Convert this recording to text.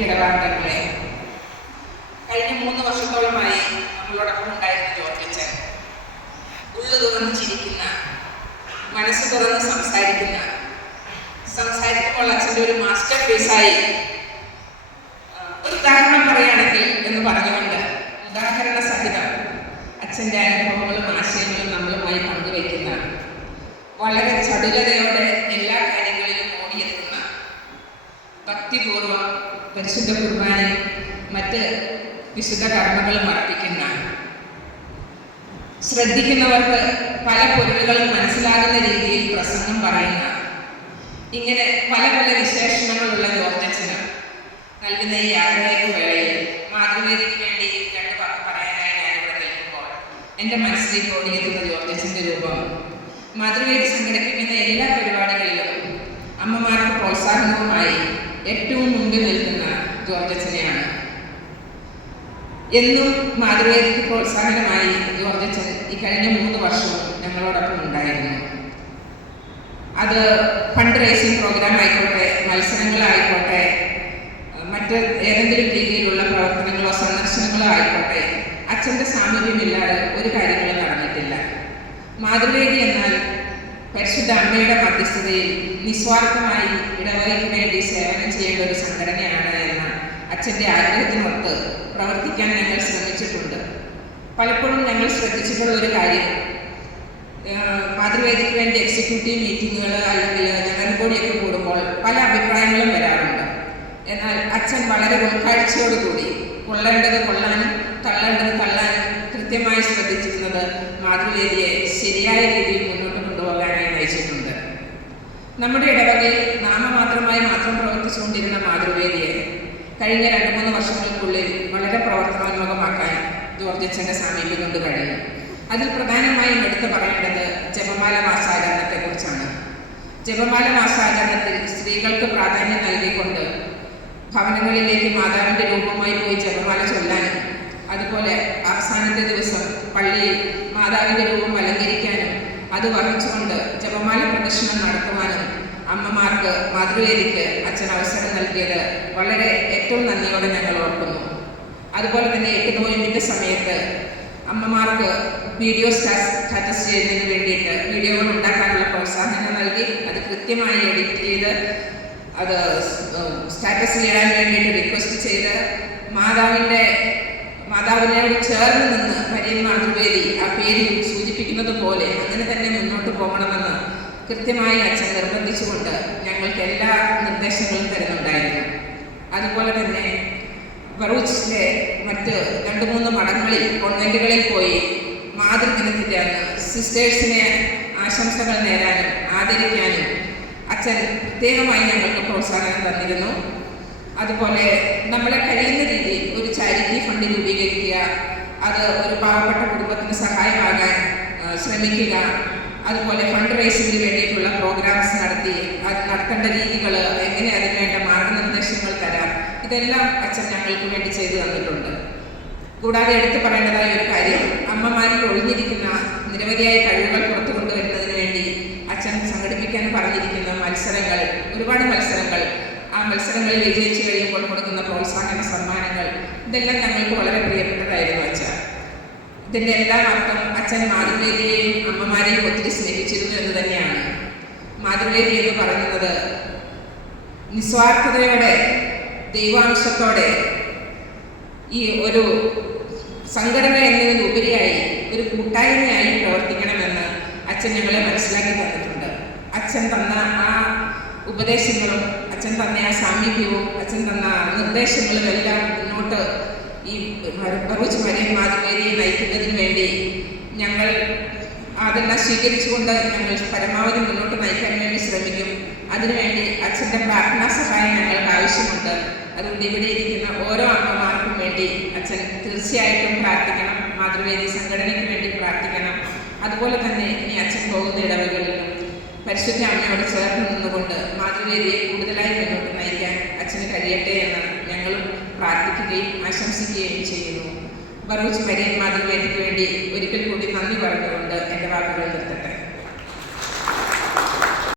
മറ്റിടപാടുകളെ കഴിഞ്ഞ 3 വർഷത്തോളമായി നമ്മളോടൊപ്പം ഉണ്ടായിരുന്ന ജോർജ് ഉള്ളു തുറന്ന് ചിരിക്കുന്ന, മനസ്സ് തുറന്ന് സംസാരിക്കുമ്പോൾ അച്ഛൻ്റെ ഒരു മാസ്റ്റർ പീസായി ഒരു ഉദാഹരണം പറയുകയാണെങ്കിൽ എന്ന് പറഞ്ഞുകൊണ്ട് ഉദാഹരണ സഹിതം അച്ഛൻ്റെ അനുഭവങ്ങളും ആശയങ്ങളും നമ്മളുമായി പങ്കുവയ്ക്കുന്ന, വളരെ ചടുലതയോടെ എല്ലാ കാര്യങ്ങളിലും ഓടിയെത്തുന്ന, ഭക്തിപൂർവം പരിശുദ്ധ കുർബാനയും മറ്റ് വിശുദ്ധ കർമ്മങ്ങളും അർപ്പിക്കുന്ന, ശ്രദ്ധിക്കുന്നവർക്ക് പല പൊരുളുകളും മനസ്സിലാകുന്ന രീതിയിൽ പ്രസംഗം പറയുന്ന, ഇങ്ങനെ പല പല വിശേഷണങ്ങളുള്ള ജോർജച്ചന് നൽകുന്ന ഈ യാത്രയപ്പ് വേളയിൽ മാതൃവേദിക്ക് വേണ്ടി 2 വാക്ക് പറയാനായി ഞാനിവിടെ നിൽക്കുമ്പോൾ എൻ്റെ മനസ്സിലേക്ക് ഓടിയെത്തുന്ന ജോർജച്ചൻ്റെ രൂപം മാതൃവേദി സംഘടിപ്പിക്കുന്ന എല്ലാ പരിപാടികളിലും അമ്മമാർക്ക് പ്രോത്സാഹനവുമായി ഏറ്റവും മുമ്പിൽ നിൽക്കുന്ന ജോർജച്ചനെയാണ്. എന്നും മാതൃവേദിക്ക് പ്രോത്സാഹനമായി ജോർജച്ചൻ ഈ കഴിഞ്ഞ 3 വർഷവും ഞങ്ങളോടൊപ്പം ഉണ്ടായിരുന്നു. അത് ഫണ്ട് റേസിംഗ് പ്രോഗ്രാം ആയിക്കോട്ടെ, മത്സരങ്ങളായിക്കോട്ടെ, മറ്റ് ഏതെങ്കിലും രീതിയിലുള്ള പ്രവർത്തനങ്ങളോ സന്ദർശനങ്ങളോ ആയിക്കോട്ടെ, അച്ഛൻ്റെ സാമീപ്യമില്ലാതെ ഒരു കാര്യങ്ങളും നടന്നിട്ടില്ല. മാതൃവേദി എന്നാൽ പരിശുദ്ധ അമ്മയുടെ മധ്യസ്ഥതയിൽ നിസ്വാർത്ഥമായി ഇടവകയ്ക്ക് വേണ്ടി സേവനം ചെയ്യേണ്ട ഒരു സംഘടനയാണ് എന്ന അച്ഛൻ്റെ ആഗ്രഹത്തിനൊത്ത് പ്രവർത്തിക്കാൻ ഞങ്ങൾ ശ്രമിച്ചിട്ടുണ്ട്. പലപ്പോഴും ഞങ്ങൾ ശ്രദ്ധിച്ചിട്ടുള്ള ഒരു കാര്യം, മാതൃവേദിക്ക് വേണ്ടി എക്സിക്യൂട്ടീവ് മീറ്റിങ്ങുകൾ അല്ലെങ്കിൽ ജനറൽ ബോഡിയൊക്കെ കൂടുമ്പോൾ പല അഭിപ്രായങ്ങളും വരാറുണ്ട്. എന്നാൽ അച്ഛൻ വളരെ ഉൾക്കാഴ്ചയോടുകൂടി കൊള്ളേണ്ടത് കൊള്ളാനും തള്ളേണ്ടത് തള്ളാനും കൃത്യമായി ശ്രദ്ധിച്ചിരുന്നത് മാതൃവേദിയെ ശരിയായ രീതിയിൽ മുന്നോട്ട് കൊണ്ടുപോകാനായി നയിച്ചിട്ടുണ്ട്. നമ്മുടെ ഇടവകയിൽ നാമമാത്രമായി മാത്രം പ്രവർത്തിച്ചുകൊണ്ടിരുന്ന മാതൃവേദിയെ കഴിഞ്ഞ 2-3 വർഷങ്ങൾക്കുള്ളിൽ വളരെ പ്രവർത്തനാത്മകമാക്കാൻ ജോർജച്ചൻ്റെ സാമീപ്യം കൊണ്ട് കഴിഞ്ഞു. അതിൽ പ്രധാനമായും എടുത്തു പറയേണ്ടത് ജപമാല മാസാചരണത്തെക്കുറിച്ചാണ്. ജപമാല മാസാചരണത്തിൽ സ്ത്രീകൾക്ക് പ്രാധാന്യം നൽകിക്കൊണ്ട് ഭവനങ്ങളിലേക്ക് മാതാവിൻ്റെ രൂപമായി പോയി ജപമാല ചൊല്ലാനും, അതുപോലെ അവസാനത്തെ ദിവസം പള്ളിയിൽ മാതാവിൻ്റെ രൂപം അലങ്കരിക്കാനും അത് വഹിച്ചുകൊണ്ട് ജപമാല പ്രദർശനം നടത്തുവാനും അമ്മമാർക്ക് മാതൃവേദിക്ക് അച്ഛൻ അവസരം നൽകിയത് വളരെ ഏറ്റവും നന്ദിയോടെ ഞങ്ങൾ ഓർക്കുന്നു. അതുപോലെ തന്നെ 8 നോയമ്പിൻ്റെ സമയത്ത് അമ്മമാർക്ക് വീഡിയോ സ്റ്റാറ്റസ് ചെയ്യുന്നതിന് വേണ്ടിയിട്ട് വീഡിയോകൾ ഉണ്ടാക്കാനുള്ള പ്രോത്സാഹനം നൽകി അത് കൃത്യമായി എഡിറ്റ് ചെയ്ത് അത് സ്റ്റാറ്റസ് ചെയ്യാൻ വേണ്ടിയിട്ട് റിക്വസ്റ്റ് ചെയ്ത് മാതാവിനോട് ചേർന്ന് നിന്ന് മരിയൻ മാതൃവേദി ആ പേരിൽ സൂചിപ്പിക്കുന്നത് പോലെ അങ്ങനെ തന്നെ മുന്നോട്ട് പോകണമെന്ന് കൃത്യമായി അച്ഛൻ നിർബന്ധിച്ചുകൊണ്ട് ഞങ്ങൾക്ക് എല്ലാ നിർദ്ദേശങ്ങളും തരുന്നുണ്ടായിരുന്നു. അതുപോലെ തന്നെ ബറൂച്ചിലെ മറ്റ് 2-3 മഠങ്ങളിൽ കോൺവെന്റുകളിൽ പോയി മാതൃദിനത്തിൻ്റെ അന്ന് സിസ്റ്റേഴ്സിനെ ആശംസകൾ നേരാനും ആദരിക്കാനും അച്ഛൻ പ്രത്യേകമായി ഞങ്ങൾക്ക് പ്രോത്സാഹനം തന്നിരുന്നു. അതുപോലെ നമ്മളെ കഴിയുന്ന രീതിയിൽ ഒരു ചാരിറ്റി ഫണ്ട് രൂപീകരിക്കുക, അത് ഒരു പാവപ്പെട്ട കുടുംബത്തിന് സഹായമാകാൻ ശ്രമിക്കുക, അതുപോലെ ഫണ്ട് റേസിംഗിന് വേണ്ടിയിട്ടുള്ള പ്രോഗ്രാംസ് നടത്തി അത് നടത്തേണ്ട രീതികൾ എങ്ങനെ അതിന് വേണ്ട മാർഗനിർദ്ദേശങ്ങൾ തരാം, ഇതെല്ലാം അച്ഛൻ ഞങ്ങൾക്ക് വേണ്ടി ചെയ്തു തന്നിട്ടുണ്ട്. കൂടാതെ എടുത്തു പറയേണ്ടതായ ഒരു കാര്യം, അമ്മമാരിൽ ഒളിഞ്ഞിരിക്കുന്ന നിരവധിയായ കഴിവുകൾ പുറത്തു കൊണ്ടുവരുന്നതിന് വേണ്ടി അച്ഛൻ സംഘടിപ്പിക്കാൻ പറഞ്ഞിരിക്കുന്ന മത്സരങ്ങൾ, ഒരുപാട് മത്സരങ്ങൾ, ആ മത്സരങ്ങളിൽ വിജയിച്ചു കഴിയുമ്പോൾ കൊടുക്കുന്ന പ്രോത്സാഹന സമ്മാനങ്ങൾ, ഇതെല്ലാം ഞങ്ങൾക്ക് വളരെ പ്രിയപ്പെട്ടതായിരുന്നു അച്ഛൻ. ഇതിൻ്റെ എല്ലാം അർത്ഥം അച്ഛൻ മാതൃവേദിയെയും അമ്മമാരെയും ഒത്തിരി സ്നേഹിച്ചിരുന്നു എന്ന് തന്നെയാണ്. മാതൃവേദി എന്ന് പറയുന്നത് നിസ്വാർത്ഥതയോടെ ദൈവാംശത്തോടെ ഈ ഒരു സംഘടന എന്നതിനുപരിയായി ഒരു കൂട്ടായ്മയായി പ്രവർത്തിക്കണമെന്ന് അച്ഛൻ ഞങ്ങളെ മനസ്സിലാക്കി തന്നിട്ടുണ്ട്. അച്ഛൻ തന്ന ആ ഉപദേശങ്ങളും അച്ഛൻ തന്ന ആ സാമീപ്യവും അച്ഛൻ തന്ന നിർദ്ദേശങ്ങളും എല്ലാം മുന്നോട്ട് ഈ ബറൂച്ച് മരിയൻ മാതൃവേദിയെ നയിക്കുന്നതിന് വേണ്ടി ഞങ്ങൾ അതെല്ലാം സ്വീകരിച്ചുകൊണ്ട് ഞങ്ങൾ പരമാവധി മുന്നോട്ട് നയിക്കാൻ വേണ്ടി ശ്രമിക്കും. അതിനുവേണ്ടി അച്ഛൻ്റെ പ്രാർത്ഥനാ സഹായം ഞങ്ങൾക്ക് ആവശ്യമുണ്ട്. അതുകൊണ്ട് ഇവിടെ ഇരിക്കുന്ന ഓരോ അമ്മമാർക്കും വേണ്ടി അച്ഛൻ തീർച്ചയായിട്ടും പ്രാർത്ഥിക്കണം, മാതൃവേദി സംഘടനയ്ക്ക് വേണ്ടി പ്രാർത്ഥിക്കണം. അതുപോലെ തന്നെ ഇനി അച്ഛൻ പോകുന്ന ഇടവകളിലും പരിശുദ്ധ അമ്മയോട് ചേർന്ന് നിന്നുകൊണ്ട് മാതൃവേദിയെ കൂടുതലായി മുന്നോട്ട് നയിക്കാൻ അച്ഛന് കഴിയട്ടെ എന്ന് ഞങ്ങളും പ്രാർത്ഥിക്കുകയും ആശംസിക്കുകയും ചെയ്യുന്നു. ബറൂച്ച് മരിയൻ മാതൃവേദിക്ക് വേണ്ടി ഒരിക്കൽ കൂടി നന്ദി പറഞ്ഞുകൊണ്ട് എൻ്റെ വാക്കുകൾ നിർത്തട്ടെ.